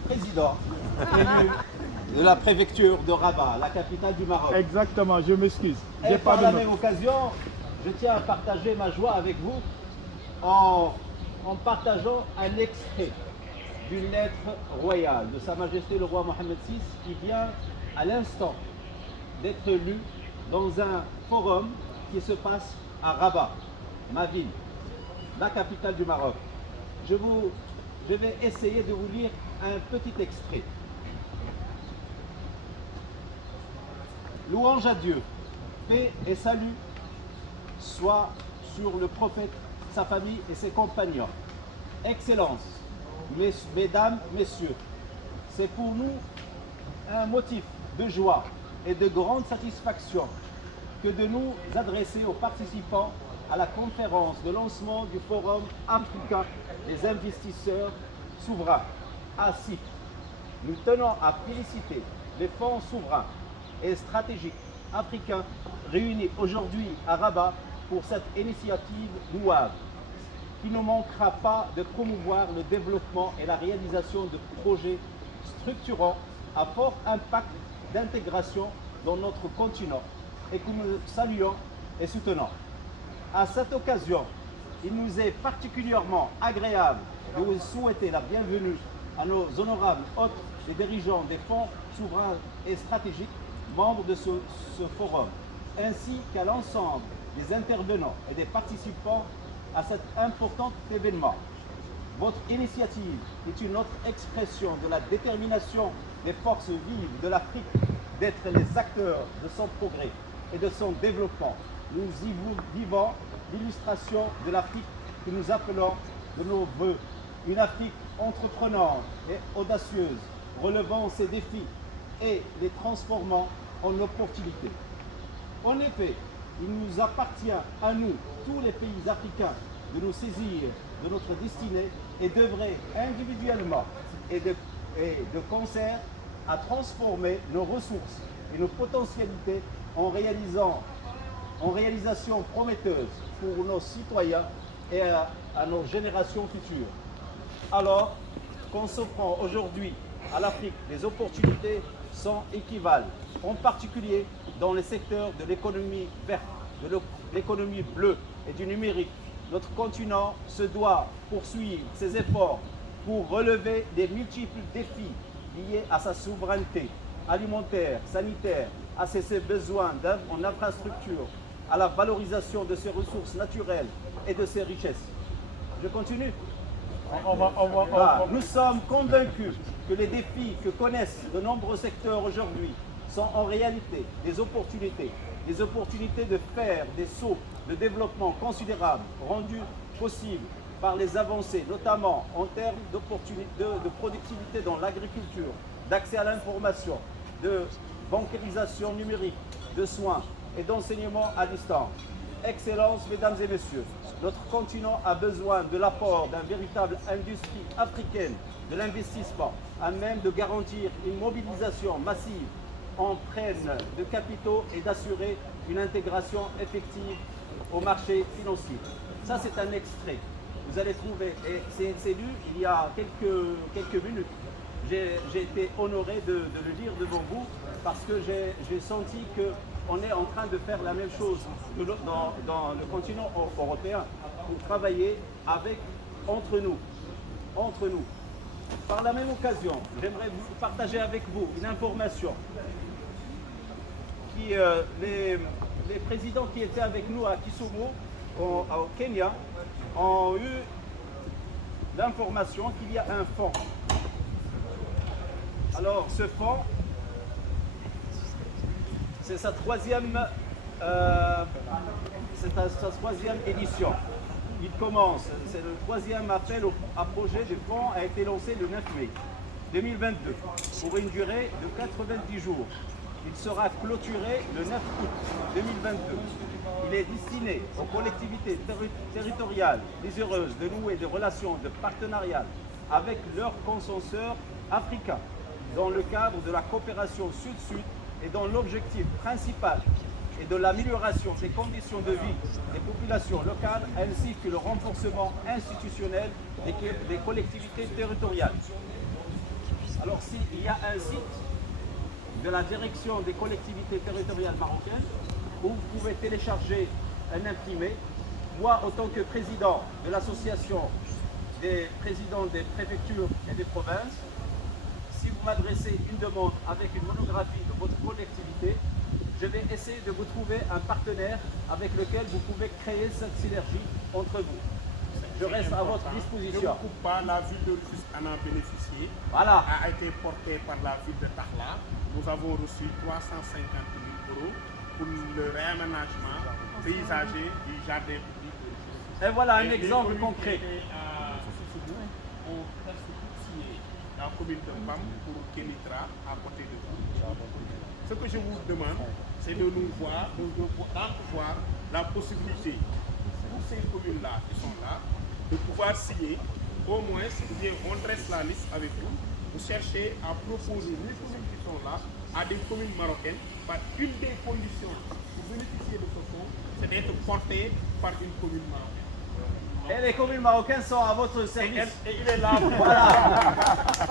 président élu de la préfecture de Rabat, la capitale du Maroc. Exactement, je m'excuse. Et par la même occasion, je tiens à partager ma joie avec vous en partageant un extrait d'une lettre royale de Sa Majesté le roi Mohammed VI qui vient à l'instant d'être lue dans un forum qui se passe à Rabat, ma ville, la capitale du Maroc. Je vais essayer de vous lire un petit extrait. Louange à Dieu, paix et salut soient sur le prophète, sa famille et ses compagnons. Excellences, mesdames, messieurs, c'est pour nous un motif de joie et de grande satisfaction que de nous adresser aux participants à la conférence de lancement du Forum africain des investisseurs souverains, ACIF. Nous tenons à féliciter les fonds souverains et stratégiques africains réunis aujourd'hui à Rabat pour cette initiative louable qui ne manquera pas de promouvoir le développement et la réalisation de projets structurants à fort impact d'intégration dans notre continent et que nous saluons et soutenons. À cette occasion, il nous est particulièrement agréable de vous souhaiter la bienvenue à nos honorables hôtes et dirigeants des fonds souverains et stratégiques, membres de ce forum, ainsi qu'à l'ensemble des intervenants et des participants à cet important événement. Votre initiative est une autre expression de la détermination des forces vives de l'Afrique d'être les acteurs de son progrès et de son développement. Nous y vivons l'illustration de l'Afrique que nous appelons de nos voeux. Une Afrique entreprenante et audacieuse, relevant ses défis et les transformant en opportunités. En effet, il nous appartient à nous, tous les pays africains, de nous saisir de notre destinée et d'œuvrer individuellement et de concert à transformer nos ressources et nos potentialités en réalisation prometteuse pour nos citoyens et à nos générations futures. Alors qu'on s'offre aujourd'hui à l'Afrique, les opportunités sont équivalentes, en particulier dans les secteurs de l'économie verte, de l'économie bleue et du numérique. Notre continent se doit poursuivre ses efforts pour relever les multiples défis liés à sa souveraineté alimentaire, sanitaire, à ses besoins en infrastructure, à la valorisation de ses ressources naturelles et de ses richesses. Je continue. Nous sommes convaincus que les défis que connaissent de nombreux secteurs aujourd'hui sont en réalité des opportunités de faire des sauts de développement considérables rendus possibles par les avancées, notamment en termes de productivité dans l'agriculture, d'accès à l'information, de bancarisation numérique, de soins et d'enseignement à distance. Excellences, mesdames et messieurs, notre continent a besoin de l'apport d'une véritable industrie africaine de l'investissement à même de garantir une mobilisation massive en prenne de capitaux et d'assurer une intégration effective au marché financier. Ça, c'est un extrait. Vous allez trouver, et c'est lu il y a quelques minutes. J'ai été honoré de le lire devant vous parce que j'ai senti qu'on est en train de faire la même chose que dans le continent européen pour travailler entre nous. Par la même occasion, j'aimerais partager avec vous une information qui les présidents qui étaient avec nous à Kisumu, au Kenya, ont eu l'information qu'il y a un fonds. Alors ce fonds, c'est sa troisième édition. Il commence, c'est le troisième appel à projet du fonds a été lancé le 9 mai 2022 pour une durée de 90 jours. Il sera clôturé le 9 août 2022. Il est destiné aux collectivités territoriales désireuses de nouer des relations de partenariat avec leurs consommateurs africains dans le cadre de la coopération sud-sud et dont l'objectif principal est de l'amélioration des conditions de vie des populations locales ainsi que le renforcement institutionnel des collectivités territoriales. Alors s'il y a un site de la direction des collectivités territoriales marocaines où vous pouvez télécharger un imprimé. Moi, en tant que président de l'association des présidents des préfectures et des provinces, si vous m'adressez une demande avec une monographie de votre collectivité, je vais essayer de vous trouver un partenaire avec lequel vous pouvez créer cette synergie entre vous. Je reste à votre disposition. Je ne coupe pas, la ville de Rufisque en a bénéficié. Voilà. A été portée par la ville de Dakhla. Nous avons reçu 350 000 € pour le réaménagement paysager du jardin public de Rufisque. Et voilà un exemple concret. On presque tout signé la commune de Bam pour Kenitra à côté de vous. Ce que je vous demande, c'est de nous voir, d'entrevoir la possibilité pour ces communes-là qui sont là, de pouvoir signer, au moins, on dresse la liste avec vous, vous cherchez à proposer les communes qui sont là à des communes marocaines, par une des conditions pour bénéficier de ce fonds, c'est d'être porté par une commune marocaine. Et les communes marocaines sont à votre service. Et il est là. Voilà.